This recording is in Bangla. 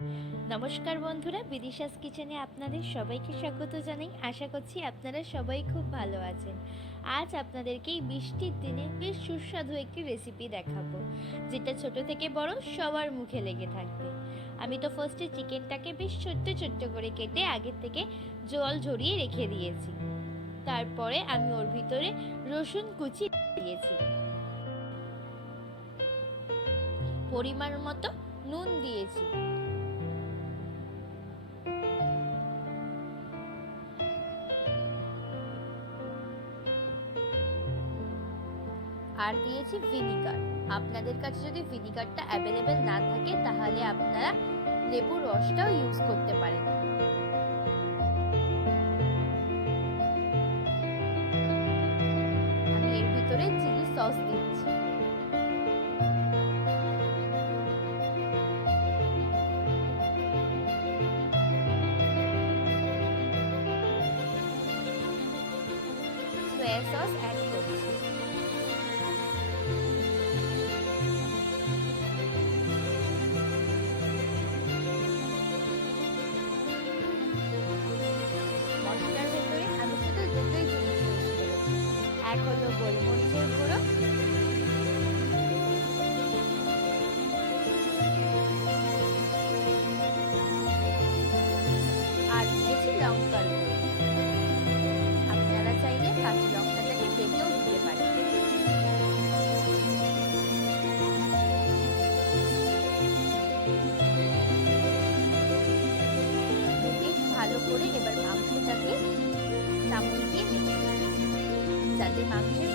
নমস্কার বন্ধুরা, বিদিশাস কিচেনে আপনাদের সবাইকে স্বাগত জানাই। আশা করছি আপনারা সবাই খুব ভালো আছেন। আজ আপনাদেরকে এই বৃষ্টির দিনে বেশ সুস্বাদু একটি রেসিপি দেখাবো, যেটা ছোট থেকে বড় সবার মুখে লেগে থাকবে। আমি তো ফার্স্টে চিকেনটাকে বেশ ছোট্ট ছোট্ট করে কেটে আগের থেকে জল ঝরিয়ে রেখে দিয়েছি। তারপরে আমি ওর ভিতরে রসুন কুচি দিয়েছি, পরিমাণ মতো নুন দিয়েছি, আর দিয়েছি ভিনিগার। আপনাদের কাছে যদি ভিনিগারটা অ্যাভেলেবেল না থাকে তাহলে আপনারা লেবুর রসটাও ইউজ করতে পারেন। আমি এর ভিতরে চিলি সস দিচ্ছি। সয়া সস অ্যাড করছি। মশলার ভেতরে আমি শুধু দুটোই জিনিস ইউজ করেছি। এক হলো গোলমরিচের গুঁড়ো, আর দিয়েছি লঙ্কার গুঁড়ো। আপনারা চাইলে কাঁচা লঙ্কাটাকে বেটেও দিতে পারেন। বেশ ভালো করে এবার মাংসটাকে চামচ দিয়ে মেখে, যাতে মাংসের